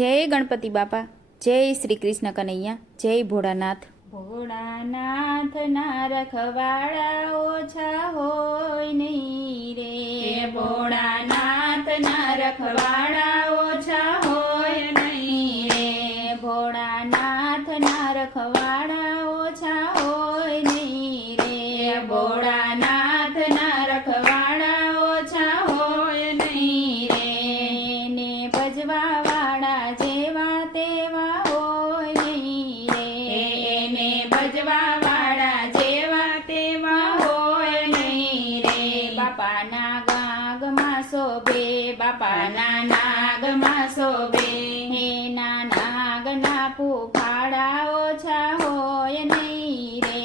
જય ગણપતિ બાપા, જય શ્રી કૃષ્ણ કનૈયા, જય ભોળાનાથ. ભોળાનાથના રખવાડા ઓછા હોય નહીં રે, ભોળાનાથના રખવાડા ઓછા હોય નહીં રે, ભોળાનાથના રખવાડા ઓછા હોય નહીં રે, ભોળાનાથના રખવાડા ઓછા હોય નહીં રે, ને ભજવા વાળા જેવા તેવા હોય નહીં રે, એને ભજવા વાળા જેવા તેવા હોય નહીં રે, બાપાના ગાગમાં શોભે, બાપાના નાગમાં શોભે, એના નાગના ફૂફાડા ઓછા હોય નહીં રે,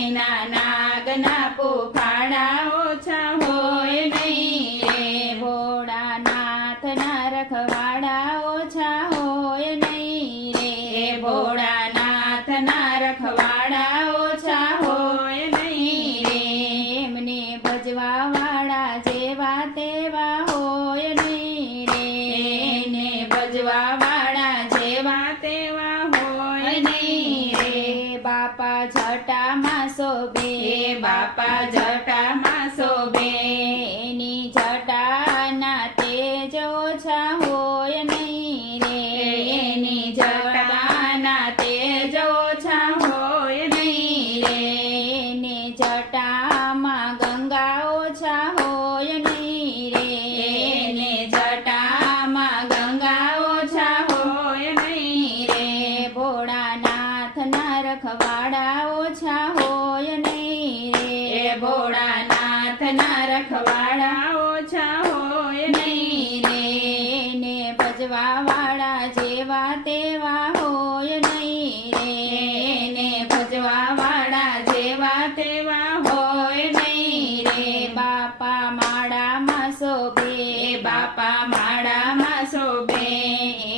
એના નાગના ફૂફાડા ઓછા હોય નહીં રે, ભોળાનાથના રખવાડા ઓછા હોય નહીં રે, ભોળાનાથના રખવાડા ઓછા હોય નહીં રે, એમને ભજવા વાળા જેવા તેવા હોય નહીં રે, એને ભજવા વાળા જેવા તેવા હોય નહીં રે, બાપા જટામાં શોભે, બાપા જટામાં શોભે, એની જટાના તેજ ઓછા હોય નહીં રે, એની જટાના તેજ ઓછા હોય નહીં રે, એની જટામાં ગંગા ઓછા હોય નહીં રે, એની જટામાં ગંગા ઓછા હોય નહીં રે, ભોળાનાથના રખવાડા ઓછા હોય નહીં રે, ભોળાનાથના રખવાડા ઓછા હોય નહીં રે, ને ભજવા વાળા જેવા તેવા હોય નહીં રે, ને ભજવા વાળા જેવા તેવા હોય નહીં રે, બાપા માળામાં શોભે, બાપા માળામાં શોભે,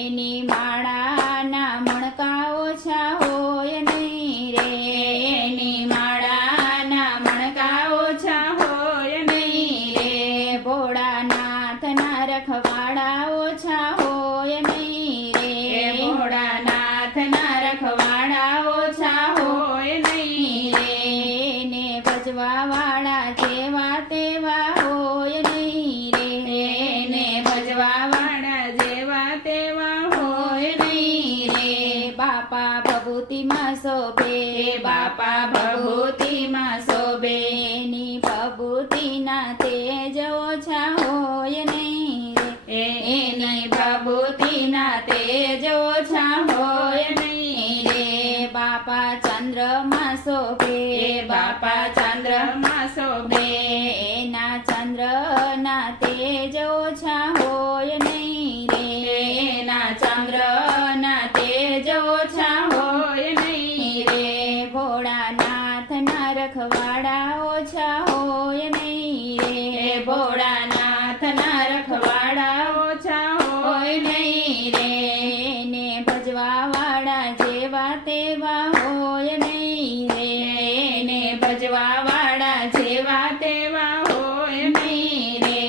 એની માળાના મણકા ઓછા હોય નહીં રે, એની માળાના મણકા ઓછા હોય નહીં રે, ભોળાનાથના રખવાડા ઓછા હોય નહીં રે, ભોળાનાથના રખવાડા ઓછા હોય નહીં રે, ને ભજવા વાળા જેવા તેવા હોય નહીં રે, ને ભજવા વાળા જેવા તેવા હોય નહીં રે, બાપા ભભૂતિમાં શોભે, બાપા ભભૂતિમાં શોભે, એની ભભૂતિના તેજ ઓછા હોય નહીં રે, એની ભભૂતિના તેજ ઓછા હોય નહીં રે, બાપા ચંદ્રમાં શોભે, બાપા ચંદ્રમાં શોભે, એના ચંદ્રના તેજ ઓછા હોય નહીં રે, એના ચંદ્રના તેજ ઓછા હોય નહીં રે, ભોળાનાથના રખવાડા ઓછા હોય નહીં રે, ભોળાનાથના રખવાડા ઓછા હોય નહીં રે, ને ભજવા વાળા જેવા તેવા હોય નહીં રે, ને ભજવા વાળા જેવા તેવા હોય નહીં રે,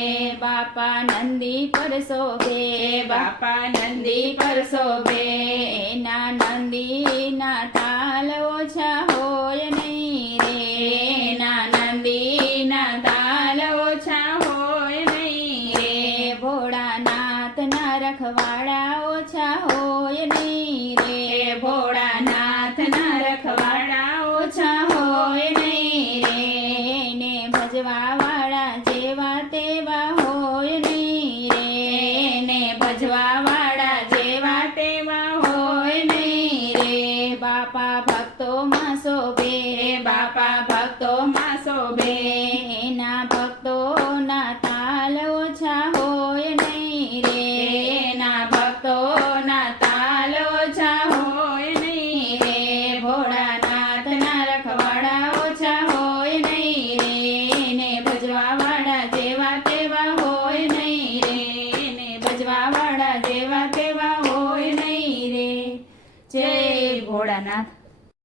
બાપા નંદી પર શોભે, બાપા નંદી પર શોભે, એના નંદીના તાલ ઓછા હોય નહીં રે, એના નંદીના તાલ ઓછા હોય નહીં રે, ભોળાનાથના રખવાડા ઓછા હોય નહીં રે, ભોળાનાથના રખવાડા ઓછા હોય નહીં રે, ને ભજવા વાળા જેવા તેવા હોય નહીં રે, ને ભજવા વાળા જેવા તેવા હોય નહીં રે, બાપા ભક્તોમાં શોભે, બાપા ભક્તોમાં શોભે,